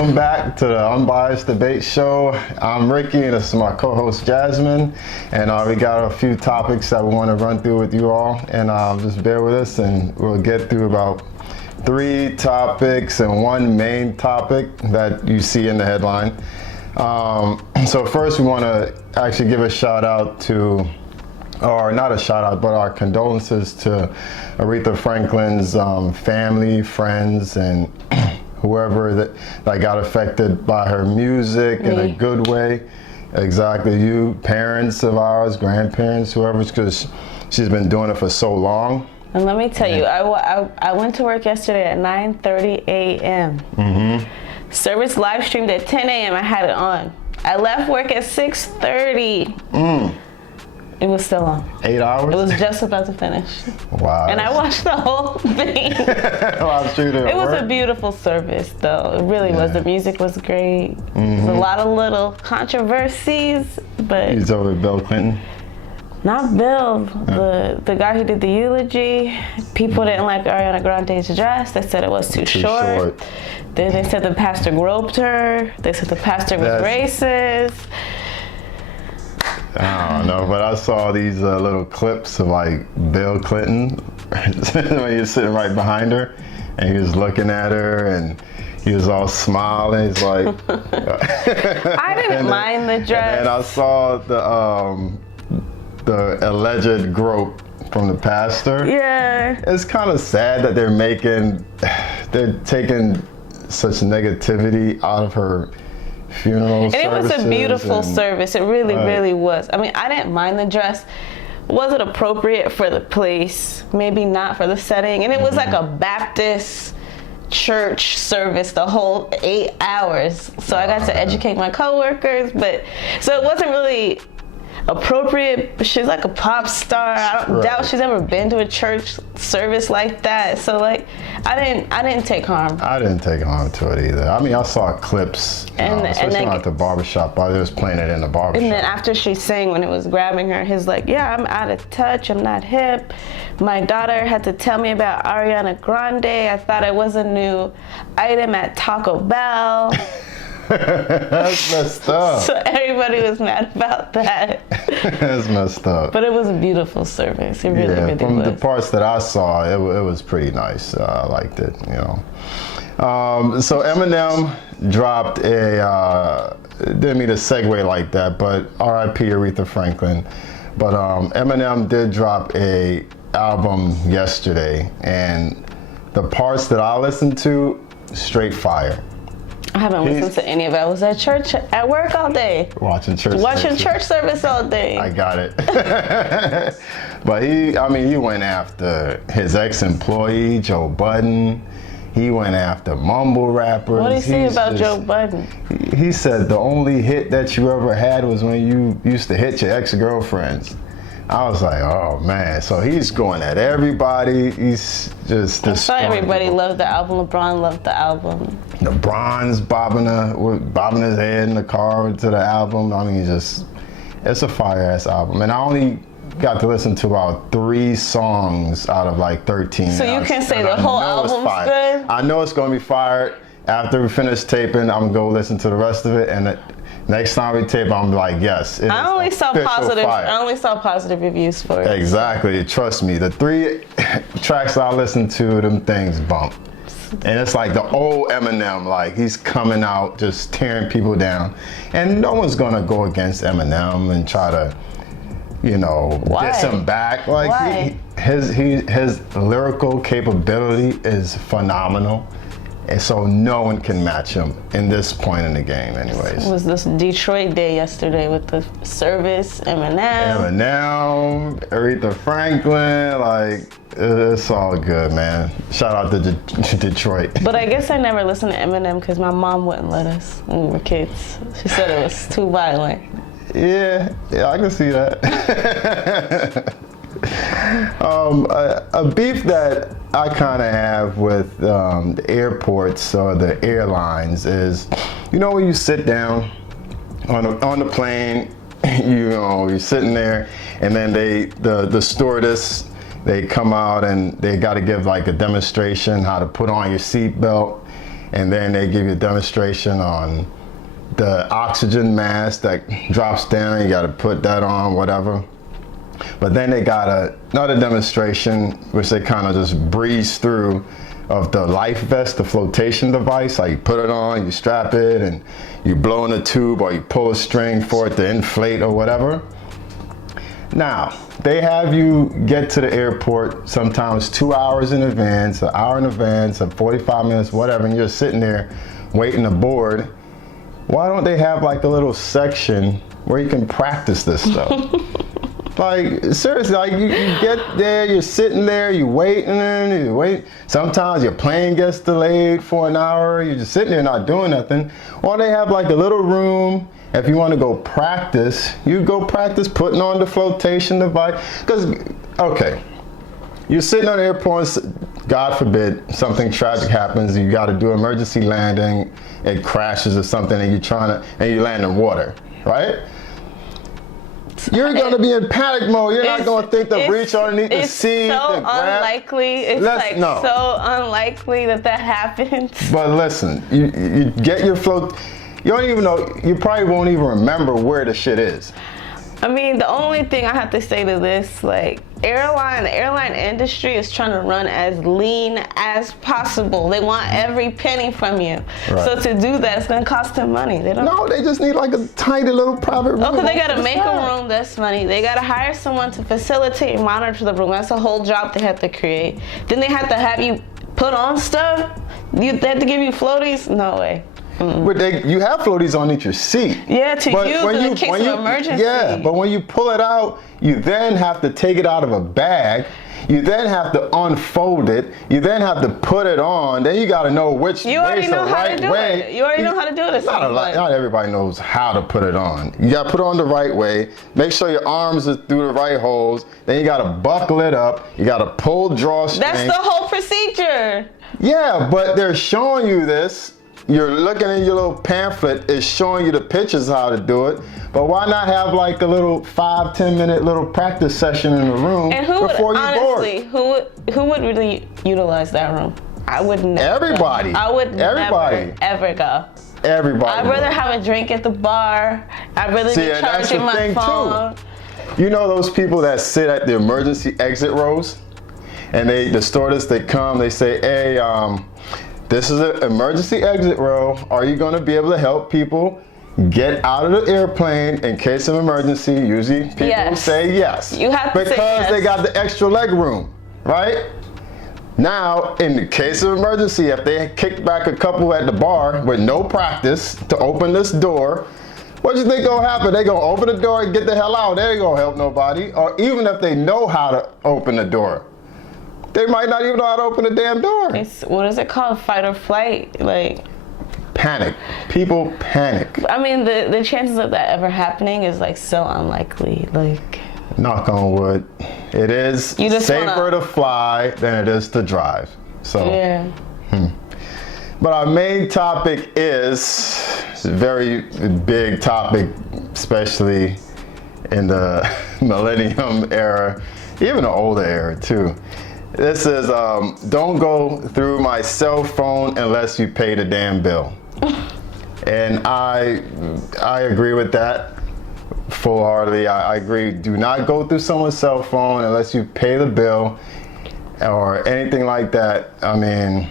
Welcome back to the Unbiased Debate Show. I'm Ricky and this is my co-host Jazmine, and we got a few topics that we want to run through with you all, and just bear with us and we'll get through about 3 topics and 1 main topic that you see in the headline. So first we want to actually give a shout out to, or not a shout out, but our condolences to Aretha Franklin's family, friends, and whoever that got affected by her music in a good way. Exactly, you, parents of ours, grandparents, whoever, because she's been doing it for so long. And let me tell you, I went to work yesterday at 9:30 a.m. Service live streamed at 10 a.m. I had it on. I left work at 6:30. It was still on. 8 hours? It was just about to finish. Wow. And I watched the whole thing. It was a beautiful service, though. It really was. The music was great. There's a lot of little controversies, but... He's over Bill Clinton? Not Bill. The guy who did the eulogy. People didn't like Ariana Grande's dress. They said it was too short. Then they said the pastor groped her. They said the pastor was racist. I don't know, but I saw these little clips of like Bill Clinton when he was sitting right behind her, and he was looking at her, and he was all smiling. He's like, I didn't mind the dress. And I saw the alleged grope from the pastor. Yeah. It's kind of sad that they're taking such negativity out of her funeral and it was a beautiful service. It really, really was. I mean, I didn't mind the dress. Was it appropriate for the place? Maybe not for the setting. And it was like a Baptist church service the whole 8 hours. So I got to educate my coworkers, but so it wasn't really appropriate. But she's like a pop star. I don't doubt she's ever been to a church service like that. So like, I didn't take harm. I didn't take harm to it either. I mean, I saw clips, especially at the barbershop. They was playing it in the barbershop. And then after she sang, when it was grabbing her, he's like, "Yeah, I'm out of touch. I'm not hip. My daughter had to tell me about Ariana Grande. I thought it was a new item at Taco Bell." That's messed up. So everybody was mad about that. That's messed up. But it was a beautiful service. It really, really from was. the parts that I saw, it was pretty nice. I liked it, you know. So Eminem dropped didn't mean to segue like that, but R.I.P. Aretha Franklin. But Eminem did drop a album yesterday, and the parts that I listened to, straight fire. I haven't listened to any of it. I was at work all day. Watching church service all day. I got it. But he went after his ex-employee, Joe Budden. He went after mumble rappers. What did he say about Joe Budden? He said the only hit that you ever had was when you used to hit your ex-girlfriends. I was like, oh man. So he's going at everybody. He's just I saw everybody loved the album. LeBron loved the album. LeBron's bobbing his head in the car to the album. I mean, it's a fire ass album. And I only got to listen to about 3 songs out of like 13. So you can say the whole album's good? I know it's going to be fired. After we finish taping, I'm going to go listen to the rest of it. And next time we tape, I'm like, yes. I only saw positive reviews for it. Exactly. Trust me. The 3 tracks I listened to, them things bump. And it's like the old Eminem, like he's coming out just tearing people down. And no one's going to go against Eminem and try to, diss him back. Like his lyrical capability is phenomenal. And so no one can match him in this point in the game anyways. It was this Detroit day yesterday with the service, Eminem, Aretha Franklin, like it's all good, man. Shout out to Detroit. But I guess I never listened to Eminem because my mom wouldn't let us when we were kids. She said it was too violent. Yeah, I can see that. A beef that I kind of have with the airports or the airlines is, when you sit down on the plane, you're sitting there, and then the stewardess, they come out and they got to give like a demonstration how to put on your seatbelt, and then they give you a demonstration on the oxygen mask that drops down. You got to put that on, whatever. But then they got another demonstration, which they kind of just breeze through, of the life vest, the flotation device. Like you put it on, you strap it, and you blow in a tube or you pull a string for it to inflate or whatever. Now, they have you get to the airport sometimes 2 hours in advance, an hour in advance, or 45 minutes, whatever, and you're sitting there waiting to board. Why don't they have like a little section where you can practice this stuff? Like, seriously, like you get there, you're sitting there, you wait. Sometimes your plane gets delayed for an hour, you're just sitting there not doing nothing. Or they have like a little room, if you want to go practice, you go practice putting on the flotation device. Because, okay, you're sitting on the airport, God forbid, something tragic happens, you got to do emergency landing, it crashes or something, and you land in water, right? You're going to be in panic mode. You're not going to think to reach underneath the seat. It's so unlikely. It's so unlikely that happens. But listen, you get your float. You don't even know. You probably won't even remember where the shit is. I mean, the only thing I have to say to this, like, the airline industry is trying to run as lean as possible. They want every penny from you. Right. So to do that, it's going to cost them money. They just need like a tiny little private room. Oh, because they got to make a room that's money. They got to hire someone to facilitate and monitor the room. That's a whole job they have to create. Then they have to have you put on stuff. They have to give you floaties? No way. But you have floaties on each your seat. Yeah, to use in case of emergency. Yeah, but when you pull it out, you then have to take it out of a bag. You then have to unfold it. You then have to put it on. Then you got to know which way is the right way. You already know how to do it. Not everybody knows how to put it on. You got to put it on the right way. Make sure your arms are through the right holes. Then you got to buckle it up. You got to pull drawstring. That's the whole procedure. Yeah, but they're showing you this. You're looking in your little pamphlet, it's showing you the pictures how to do it. But why not have like a little 5-10 minute little practice session in the room before you board? Who would really utilize that room? I would never. Everybody. I would never ever go. Everybody. I'd rather have a drink at the bar. I'd rather be charging my phone. Too. You know those people that sit at the emergency exit rows, and the stewardess, they come, they say, hey, this is an emergency exit row. Are you going to be able to help people get out of the airplane in case of emergency? Usually people say yes. You have to say yes. Because they got the extra leg room, right? Now, in the case of emergency, if they kicked back a couple at the bar with no practice to open this door, what do you think gonna happen? They gonna open the door and get the hell out. They ain't gonna help nobody. Or even if they know how to open the door, they might not even know how to open the damn door. What is it called? Fight or flight? Like panic. People panic. I mean, the chances of that ever happening is like so unlikely. Like, knock on wood, it is safer to fly than it is to drive. So yeah. But our main topic is a very big topic, especially in the millennium era, even the older era too. This is, don't go through my cell phone unless you pay the damn bill. And I agree with that full-heartedly. I agree. Do not go through someone's cell phone unless you pay the bill or anything like that. I mean...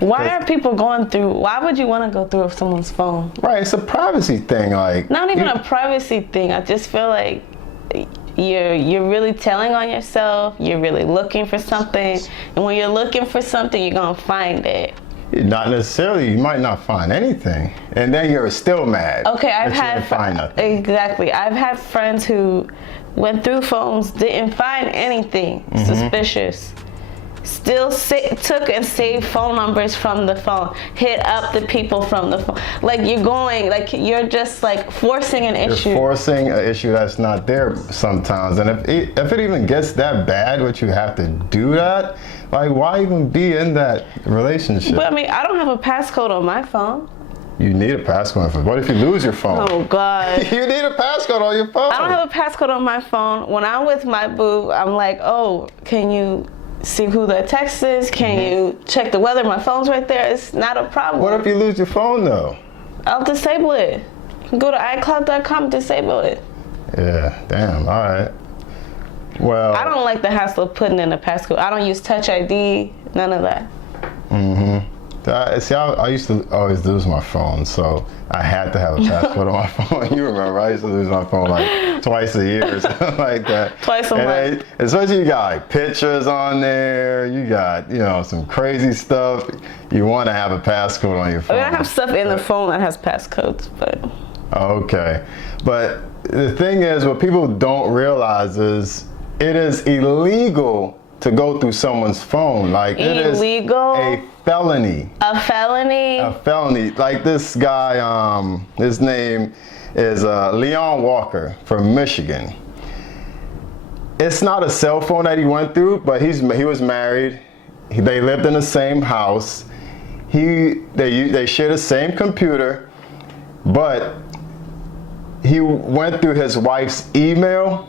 Why are people going through, why would you want to go through someone's phone? Right, it's a privacy thing. Like not even a privacy thing. I just feel like you're really telling on yourself. You're really looking for something, and when you're looking for something, you're gonna find it. Not necessarily. You might not find anything, and then you're still mad. Okay, I've had find nothing. Exactly. I've had friends who went through phones, didn't find anything suspicious. Still took and saved phone numbers from the phone, hit up the people from the phone. Like you're just like forcing an issue. You're forcing an issue that's not there sometimes. And if it even gets that bad, what you have to do that, like why even be in that relationship? But I mean, I don't have a passcode on my phone. You need a passcode. What if you lose your phone? Oh God. You need a passcode on your phone. I don't have a passcode on my phone. When I'm with my boo, I'm like, oh, can you see who that text is? Can you check the weather? My phone's right there. It's not a problem. What if you lose your phone though? I'll disable it. Go to iCloud.com, disable it. Yeah, damn, all right. Well, I don't like the hassle of putting in a passcode. I don't use Touch ID, none of that. See, I used to always lose my phone, so I had to have a passcode on my phone. You remember, I used to lose my phone like twice a year or something like that. Twice a month. Especially you got like pictures on there, you got, you know, some crazy stuff. You want to have a passcode on your phone. I have stuff in the phone that has passcodes, but... Okay. But the thing is, what people don't realize is it is illegal to go through someone's phone. Like, it is a felony. A felony? A felony. Like this guy, his name is Leon Walker from Michigan. It's not a cell phone that he went through, but he was married. They lived in the same house. They shared the same computer, but he went through his wife's email,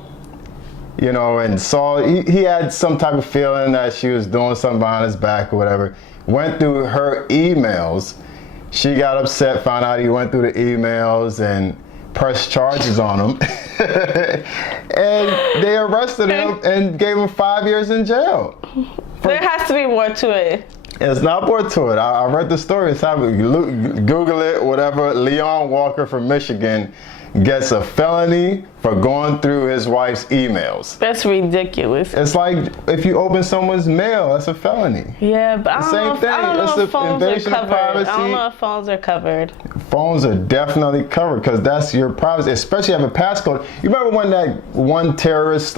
you know, and saw he had some type of feeling that she was doing something behind his back or whatever. Went through her emails. She got upset, found out he went through the emails and pressed charges on him. And they arrested him and gave him 5 years in jail. There has to be more to it. It's not more to it. I read the story. It's Google it, whatever. Leon Walker from Michigan gets a felony for going through his wife's emails. That's ridiculous. It's like if you open someone's mail, that's a felony. Yeah, but I don't know if phones are covered. I don't know if phones are covered. Phones are definitely covered because that's your privacy, especially if you have a passcode. You remember when that one terrorist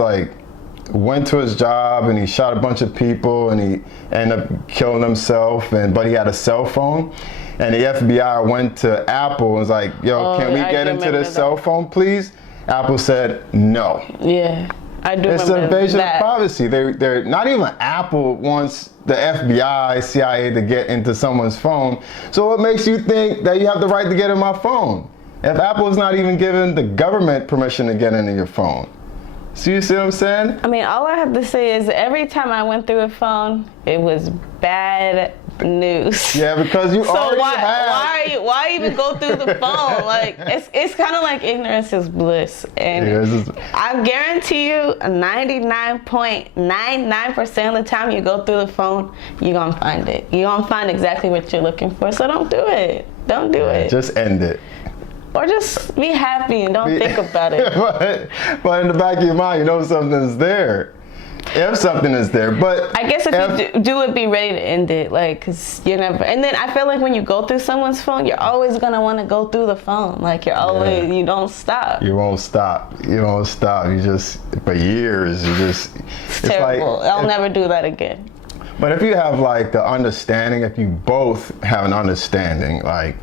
went to his job and he shot a bunch of people and he ended up killing himself, but he had a cell phone? And the FBI went to Apple and was like, yo, can we get into this cell phone, please? Apple said no. Yeah, I do remember that. It's an invasion of privacy. They're not even Apple wants the FBI, CIA to get into someone's phone. So what makes you think that you have the right to get in my phone? If Apple is not even giving the government permission to get into your phone. So you see what I'm saying? I mean, all I have to say is every time I went through a phone, it was bad news. Yeah, because you already have. Why even go through the phone? Like, it's kind of like ignorance is bliss. And I guarantee you 99.99% of the time you go through the phone, you're going to find it. You're going to find exactly what you're looking for. So don't do it. Don't do it. Just end it. Or just be happy and don't think about it. But in the back of your mind, you know something's there. If something is there, but I guess if you do it, be ready to end it, like, cause you never. And then I feel like when you go through someone's phone, you're always gonna want to go through the phone. Like you don't stop. You won't stop. You won't stop. You just for years. It's terrible. I'll never do that again. But if you have like the understanding, if you both have an understanding, like,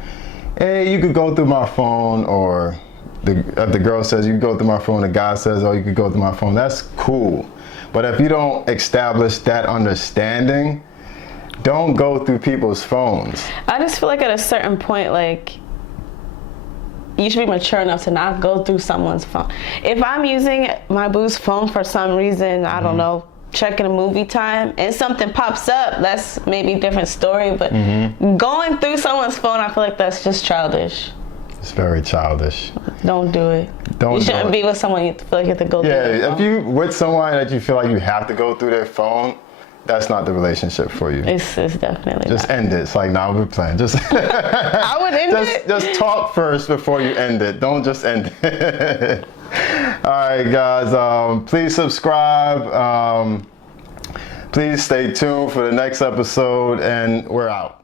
hey, you could go through my phone, or if the girl says you can go through my phone, the guy says, oh, you could go through my phone. That's cool. But if you don't establish that understanding, don't go through people's phones. I just feel like at a certain point, like, you should be mature enough to not go through someone's phone. If I'm using my boo's phone for some reason, I don't know, checking a movie time, and something pops up, that's maybe a different story. But going through someone's phone, I feel like that's just childish. It's very childish. Don't do it. You shouldn't be with someone you feel like you have to go through their phone. If you with someone that you feel like you have to go through their phone, that's not the relationship for you. It's definitely just end it. It's like, nah, we're playing. Just I would end it. Just talk first before you end it. Don't just end it. All right, guys. Please subscribe. Please stay tuned for the next episode, and we're out.